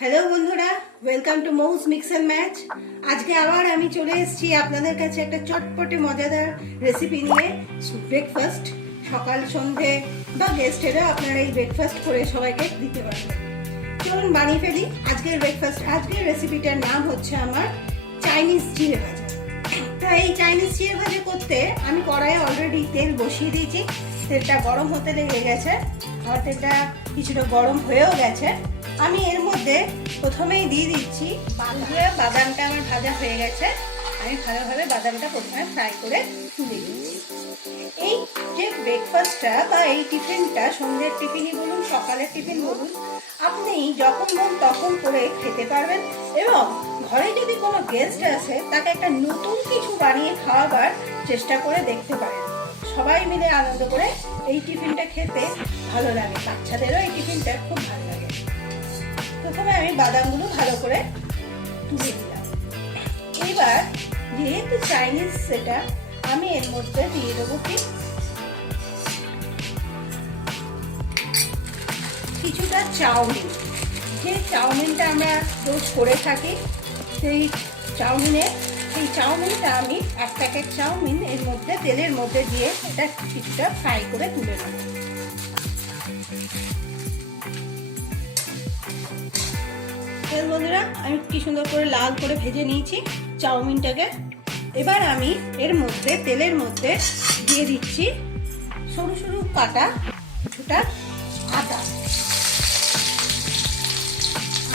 Hello বন্ধুরা, welcome to Mou's mix and match. আজকে আবার আমি চলে এসেছি আপনাদের কাছে একটা চটপটে মজাদার রেসিপি নিয়ে। ব্রেকফাস্ট, সকাল সন্ধে বা গেস্টেরা আপনারা এই ব্রেকফাস্ট করে সবাইকে দিতে পারবেন। চলুন বানিয়ে ফেলি আজকের ব্রেকফাস্ট। আজকের রেসিপিটার নাম হচ্ছে আমার চাইনিজ চিড়ে ভাজা। তো এই চাইনিজ চিড়ে ভাজা করতে আমি কড়াইয়ে অলরেডি তেল বসিয়ে দিয়েছি। তেলটা গরম হতে লেগে গেছে, আর তেলটা কিছুটা গরম হয়েও গেছে। আমি এর মধ্যে প্রথমেই দিয়ে দিচ্ছি বাদামটা। আমার ভাজা হয়ে গেছে, আমি ভালোভাবে বাদামটা প্রথমে ফ্রাই করে তুলে দিচ্ছি। এই যে ব্রেকফাস্টটা বা এই টিফিনটা, সন্ধ্যের টিফিনই বলুন সকালের টিফিন বলুন, আপনি যখন মন তখন করে খেতে পারবেন। এবং ঘরে যদি কোনো গেস্ট আসে, তাকে একটা নতুন কিছু বানিয়ে খাওয়াবার চেষ্টা করে দেখতে পারেন। সবাই মিলে আনন্দ করে এই টিফিনটা খেতে ভালো লাগে, বাচ্চাদেরও এই টিফিনটা খুব ভালো লাগে। প্রথমে আমি বাদামগুলো ভালো করে তুলে দিলাম। এবার যেহেতু চাইনিজ, সেটা আমি এর মধ্যে দিয়ে দেবো কিছুটা চাউমিন। যে চাউমিনটা আমরা রোজ করে থাকি, সেই চাউমিনটা আমি এক প্যাকেট চাউমিন এর মধ্যে তেলের মধ্যে দিয়ে এটা কিছুটা ফ্রাই করে তুলে নেব। বন্ধুরা, আমি কি সুন্দর করে লাল করে ভেজে নিয়েছি চাউমিনটাকে। এবার আমি এর মধ্যে তেলের মধ্যে দিয়ে দিচ্ছি সরু সরু কাটা কিছুটা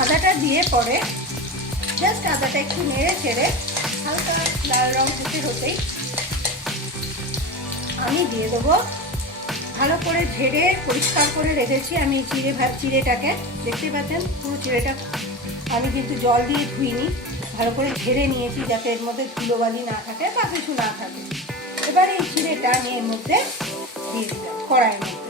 আদাটা দিয়ে পরে জাস্ট আদাটা একটু নেড়ে ছেড়ে হালকা লাল রং হতেই আমি দিয়ে দেবো ভালো করে ঝেড়ে পরিষ্কার করে রেখেছি আমি চিড়েটাকে। দেখতে পাচ্ছেন পুরো চিড়েটা আমি কিন্তু জল দিয়ে ধুইনি, ভালো করে ঝেড়ে নিয়েছি যাতে এর মধ্যে ধুলোবালি না থাকে বা কিছু না থাকে। এবার এই চিড়েটা আমি এর মধ্যে দিয়ে দিলাম কড়াইয়ের মধ্যে।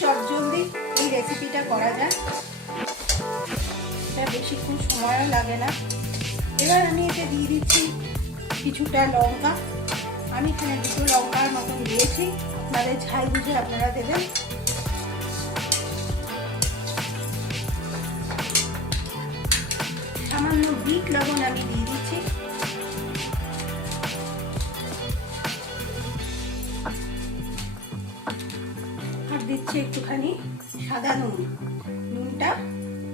চটজলদি এই রেসিপিটা করা যায়, এটা বেশিক্ষণ সময়ও লাগে না। এবার আমি এতে দিয়ে দিচ্ছি কিছুটা লঙ্কা। আমি এখানে 2 লঙ্কার মতন দিয়েছি, আপনাদের ঝাল বুঝে আপনারা দেবেন। সামান্য বিট লবণ আমি দিয়ে দিচ্ছি। আর দিচ্ছি একটুখানি সাদা নুন। নুনটা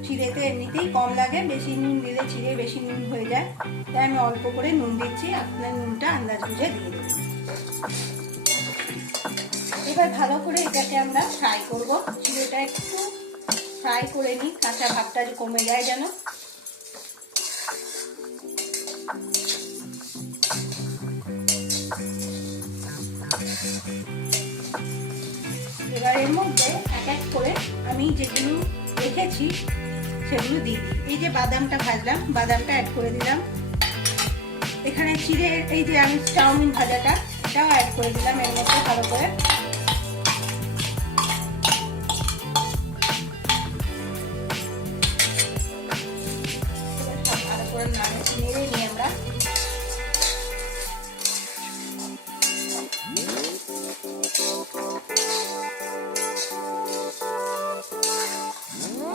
চিড়েতে এমনিতেই কম লাগে, বেশি নুন দিলে চিড়ে বেশি নুন হয়ে যায়, তাই আমি অল্প করে নুন দিচ্ছি। আপনার নুনটা আন্দাজ বুঝে দিয়ে দেবেন। এবার ভালো করে এটাকে আমরা ফ্রাই করব। চিড়েটা একটু ফ্রাই করে নিই, কাঁচা ভাবটা কমে যায় যেন। এবার এর মধ্যে এক এক করে আমি যেগুলো রেখেছি সেগুলো দিয়ে দিই। এই যে বাদামটা ভাজলাম, বাদামটা অ্যাড করে দিলাম। এখানে চিড়ে, এই যে আমি চাউমিন ভাজাটা, এটাও অ্যাড করে দিলাম এর মধ্যে ভালো করে। ভালো করে নেড়ে নিই আমরা।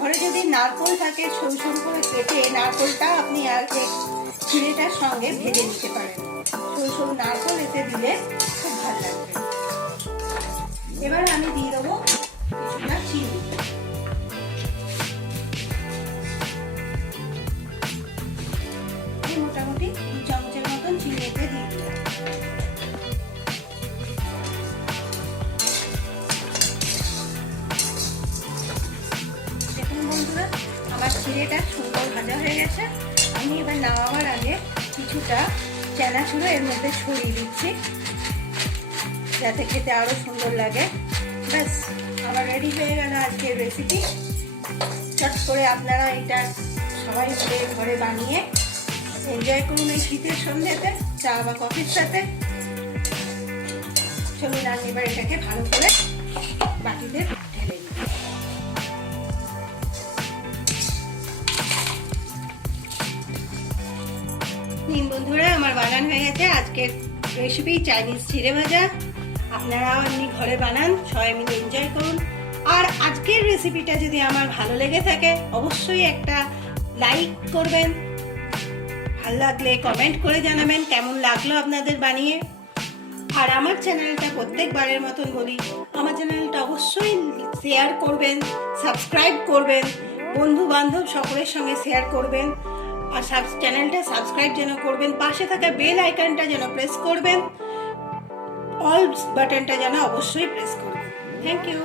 ঘরে যদি নারকোল থাকে, সরু সরু করে কেটে নারকোলটা আপনি আর চিড়েটার সঙ্গে ভেজে নিতে পারেন। সরু সরু নারকোল এতে দিলে খুব ভালো লাগবে। এবার আমি দিয়ে দেবো কিছুটা চিনি। মোটামুটি 2 চামচের মতন চিনি এতে দিয়ে দিলাম। বন্ধুরা, আমার চিড়েটা সুন্দর ভাজা হয়ে গেছে। আমি এবার নামাবার আগে কিছুটা চানাচুর এর মধ্যে ছড়িয়ে দিচ্ছি, যাতে খেতে আরো সুন্দর লাগে। ব্যাস, আমার রেডি হয়ে গেল আজকের রেসিপি। চট করে আপনারা এটা সবাই মিলে ঘরে বানিয়ে এনজয় করুন এই শীতের সন্ধ্যেতে, চা বা কফির সাথে। চলুন আমি এবার এটাকে ভালো করে বাটিতে ঢেলে নিই। তিন বন্ধুরা আমার বানান হয়ে গেছে আজকের রেসিপি চাইনিজ চিড়ে ভাজা। আপনারাও এমনি ঘরে বানান, সবাই মিলে এনজয় করুন। আর আজকের রেসিপিটা যদি আমার ভালো লেগে থাকে অবশ্যই একটা লাইক করবেন, ভালো লাগলে কমেন্ট করে জানাবেন কেমন লাগলো আপনাদের বানিয়ে। আর আমার চ্যানেলটা প্রত্যেকবারের মতন বলি, আমার চ্যানেলটা অবশ্যই শেয়ার করবেন, সাবস্ক্রাইব করবেন, বন্ধু বান্ধব সকলের সঙ্গে শেয়ার করবেন। আর চ্যানেলটা সাবস্ক্রাইব যেন করবেন, পাশে থাকা বেল আইকনটা যেন প্রেস করবেন, অল বাটনটা যেন অবশ্যই প্রেস করবেন। Thank you.